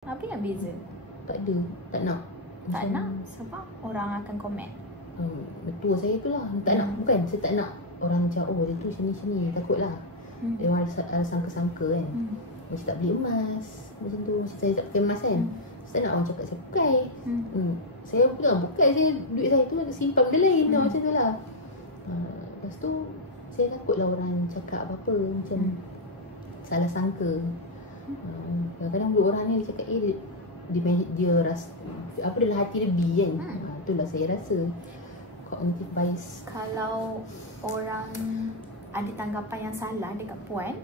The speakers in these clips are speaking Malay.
Apa yang beza? Tak ada, tak nak. Tak nak sebab orang akan komen. Betul saya itulah. Tak nak, bukan saya tak nak orang macam oh dia tu sini-sini, takutlah. Dia orang ada sangka-sangka kan. Macam tak beli emas, macam tu. Macam saya tak pakai emas kan. Saya tak nak orang cakap saya pakai. Saya bukan pakai, saya duit saya tu simpan benda lain tau, macam tu lah. Lepas tu saya takutlah orang cakap apa-apa macam salah sangka. Kadang-kadang dua orang ni dia cakap dia rasa apa dalam hati dia B kan. Itulah saya rasa cognitive bias. Kalau orang ada tanggapan yang salah dekat Puan,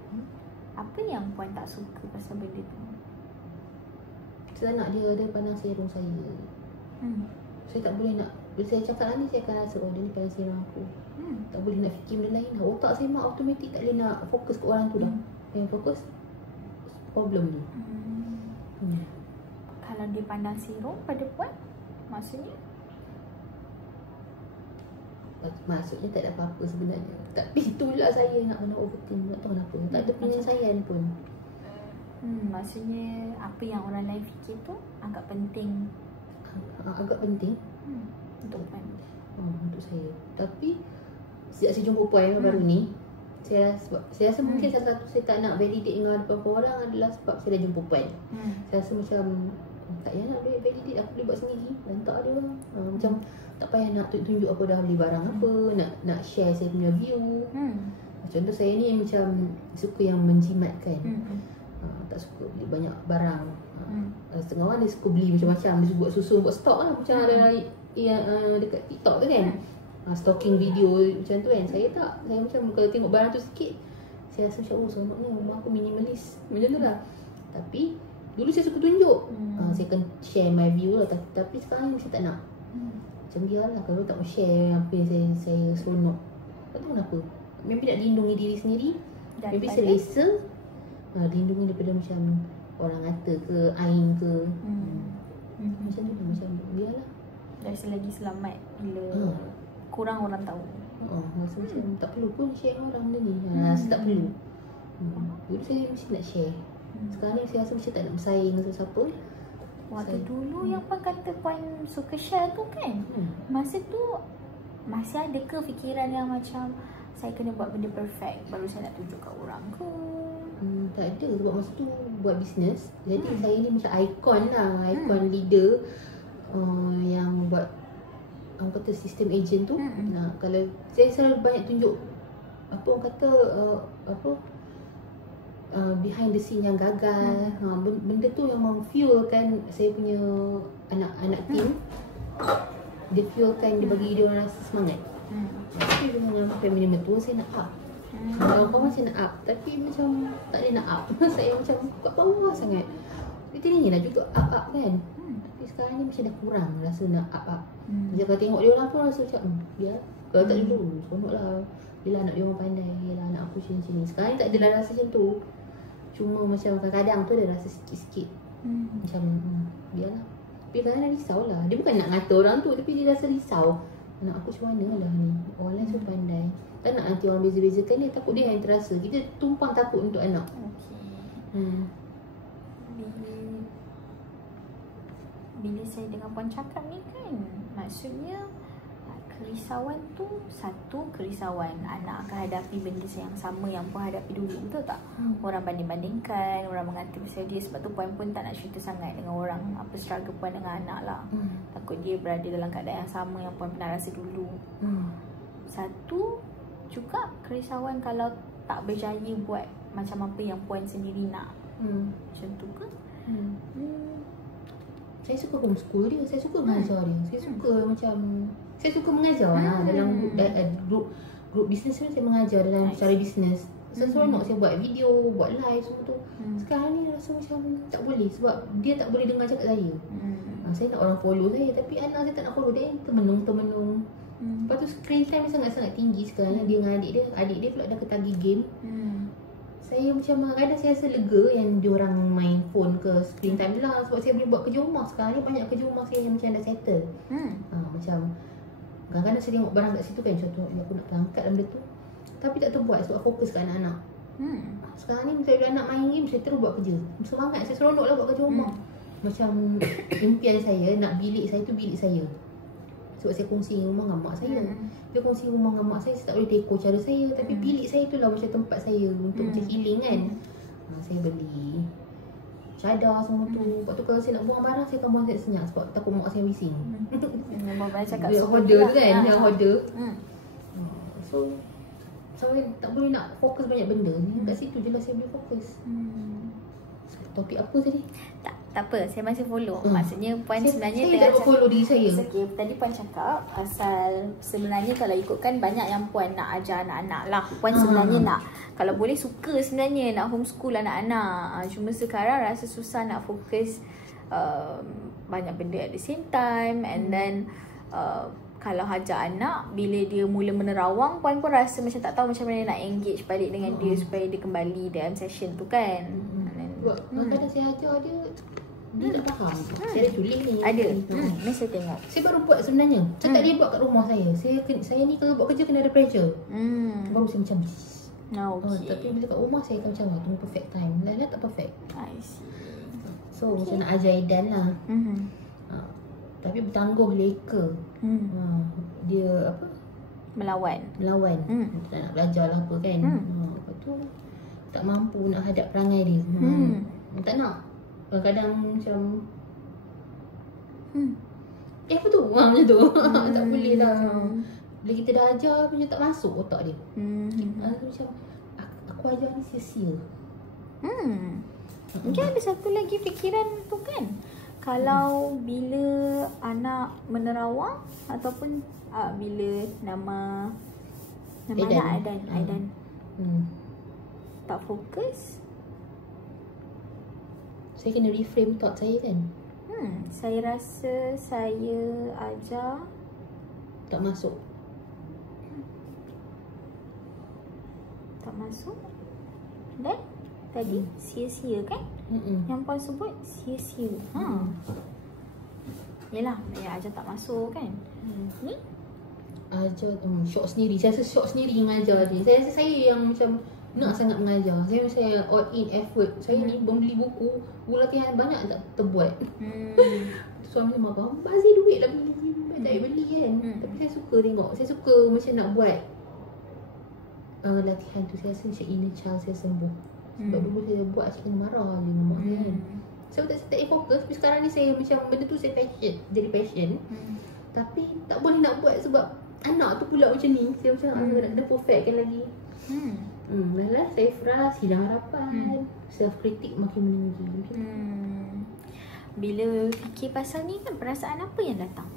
apa yang Puan tak suka pasal benda tu? Saya nak dia pandang serong saya. Saya tak boleh nak, bila saya cakap nanti saya akan rasa oh dia ni pandang serong aku. Tak boleh nak fikir benda lain dah. Otak saya memang automatik tak boleh nak fokus ke orang tu dah. Yang fokus problem ni. Kalau dia pandang serong pada Puan, maksudnya tak ada apa-apa sebenarnya. Tapi itulah saya nak kena overthink. Tak tahu kenapa. Tak ada penyelesaian pun. Maksudnya apa yang orang lain fikir tu agak penting. Agak penting untuk Puan. Untuk saya. Tapi sejak saya jumpa Puan baru ni, saya rasa mungkin salah satu saya tak nak validate dengan beberapa orang adalah sebab saya dah jumpa Puan. Saya rasa macam tak payah nak validate, aku boleh buat sendiri. Lantak dia orang. Macam tak payah nak tunjuk apa dah beli barang apa, nak share saya punya view. Contoh saya ni macam suka yang menjimatkan. Tak suka beli banyak barang. Setengah orang dia suka beli macam-macam, dia buat susun, buat stok lah. Macam ada dekat TikTok tu kan, stalking video macam tu kan. Saya tak, saya macam kalau tengok barang tu sikit, saya rasa macam oh seronoknya rumah aku minimalis. Macam tu lah. Tapi dulu saya suka tunjuk, saya akan share my view lah. Tapi sekarang ni saya tak nak. Macam biarlah, kalau tak mau share apa yang saya seronok. Tak tahu kenapa. Maybe nak lindungi diri sendiri. Maybe saya rasa lindungi daripada macam orang kata ke, aing ke. Macam tu, macam biarlah. Dari selagi selamat bila kurang orang tahu. Rasa macam tak perlu pun share dengan orang benda ni. Rasa tak perlu. Dulu saya mesti nak share. Sekarang ni saya rasa macam tak nak bersaing dengan siapa. Waktu dulu yang Puan kata Puan suka share tu kan, masa tu masih ada ke fikiran yang macam saya kena buat benda perfect baru saya nak tunjuk kat orang ke? Tak ada, sebab masa tu buat bisnes. Jadi saya ni macam ikon lah, ikon leader yang buat orang kata sistem agent tu. Kalau saya selalu banyak tunjuk apa orang kata behind the scene yang gagal. Benda tu yang fuelkan saya punya anak-anak team. Dia fuelkan, dia bagi dia orang rasa semangat. Tapi dengan family mentua saya nak up. Kawan-kawan saya nak up, tapi macam tak ada nak up. Saya macam kat bawah sangat. Kita ni lah juga up kan. Tapi sekarang ni macam dah kurang rasa nak up. Macam kalau tengok dia orang pun rasa macam biar. Kalau tak dulu, seronok lah. Bila anak dia orang pandai, yelah anak aku sini-sini. Sekarang ni tak adalah rasa macam tu. Cuma macam kadang-kadang tu ada rasa sikit-sikit. Macam biarlah. Tapi kadang-kadang risau lah. Dia bukan nak ngata orang tu, tapi dia rasa risau. Anak aku macam mana lah ni. Orang lain semua pandai. Tak nak nanti orang beza-bezakan dia. Takut dia yang terasa. Kita tumpang takut untuk anak. Bila saya dengan Puan cakap ni kan, maksudnya kerisauan tu, satu kerisauan anak akan hadapi benda yang sama yang Puan hadapi dulu, betul tak? Orang banding-bandingkan, orang mengata pasal dia. Sebab tu Puan pun tak nak cerita sangat dengan orang apa struggle Puan dengan anak lah. Takut dia berada dalam keadaan yang sama yang Puan pernah rasa dulu. Satu juga kerisauan kalau tak berjaya buat macam apa yang Puan sendiri nak. Macam tu ke? Saya suka homeschool dia, saya suka mengajar dia. Saya suka macam saya suka mengajar dalam grup bisnes ni. Saya mengajar dalam cara bisnes. Saya seronok saya buat video, buat live semua tu. Sekarang ni rasa macam tak boleh sebab dia tak boleh dengar cakap saya. Saya nak orang follow saya, tapi anak saya tak nak follow. Dia termenung. Lepas tu screen time sangat-sangat tinggi sekarang. Dia dengan adik dia pula dah ketagih game. Saya macam kadang saya rasa lega yang diorang main phone ke screen time lah. Sebab saya boleh buat kerja rumah. Sekarang ni banyak kerja rumah saya yang macam dah settle. Macam kadang-kadang saya tengok barang kat situ kan, contoh aku nak terangkat dalam benda tu, tapi tak terbuat sebab fokus kat anak-anak. Sekarang ni bila anak main game, saya terus buat kerja. Semangat, saya seronok lah buat kerja rumah. macam impian saya nak bilik saya tu bilik saya. Sebab saya kongsi rumah dengan mak saya. Dia kongsi rumah dengan mak saya tak boleh teko cara saya. Tapi bilik saya tu lah macam tempat saya untuk macam healing kan. Saya beli cadar semua tu. Lepas tu kalau saya nak buang barang, saya akan buang senyap sebab takut mak saya bising. Bapak cakap dia hoarder tu kan, dia hoarder. So saya tak boleh nak fokus banyak benda ni. Kat situ je lah saya boleh fokus. So, topik apa tadi? Tak apa, saya masih follow. Maksudnya Puan sebenarnya saya tak follow diri saya. Okay, tadi Puan cakap pasal sebenarnya kalau ikutkan banyak yang Puan nak ajar anak-anak lah. Puan sebenarnya nak, kalau boleh suka sebenarnya nak homeschool anak-anak. Cuma sekarang rasa susah nak fokus banyak benda at the same time. And then kalau hajar anak, bila dia mula menerawang, Puan pun rasa macam tak tahu macam mana nak engage balik dengan dia supaya dia kembali dalam session tu kan. Kadang-kadang saya ajar dia tak faham. Saya ada tulis ni. Ada. Ni saya tengok. Saya baru buat sebenarnya. Saya tak boleh buat kat rumah saya. Saya ni kalau buat kerja kena ada pressure. Baru saya macam okay. Tapi bila kat rumah saya akan macam tunggu perfect time. Lain-lain tak perfect. I see. So macam nak ajar Aidan lah. Tapi bertangguh leka. Dia apa? Melawan. Tak nak belajar lah apa kan. Lepas tu tak mampu nak hadap perangai dia. Tak nak. Kadang-kadang macam apa tu? Macam tu. Tak boleh lah. Bila kita dah ajar macam tak masuk otak dia. Macam aku ajar ni sia-sia. Mungkin ada satu lagi fikiran tu kan. Kalau bila anak menerawang ataupun bila nama anak Aidan tak fokus, saya kena reframe thought saya kan. Saya rasa saya ajar tak masuk. Dan tadi sia-sia kan. Yang Puan sebut sia-sia. Yelah, yang ajar tak masuk kan. Ni ajar syok sendiri. Saya rasa syok sendiri mengajar dia. Saya rasa saya yang macam nak sangat mengajar. Saya all in effort. Saya ni membeli buku latihan banyak tak terbuat. Suami marah, bazir duit lah beli. Tak payah beli kan. Tapi saya suka tengok. Saya suka macam nak buat latihan tu. Saya rasa macam inner child saya sembuh. Sebab dulu saya buat saya kena marah je dengan mak saya kan. Saya tak fokus. Tapi sekarang ni saya macam benda tu saya passion. Jadi passion. Tapi tak boleh nak buat sebab anak tu pula macam ni. Saya macam nak kena perfectkan lagi. Malah saya frust, hilang harapan. Self-critic makin meninggi. Bila fikir pasal ni kan, perasaan apa yang datang?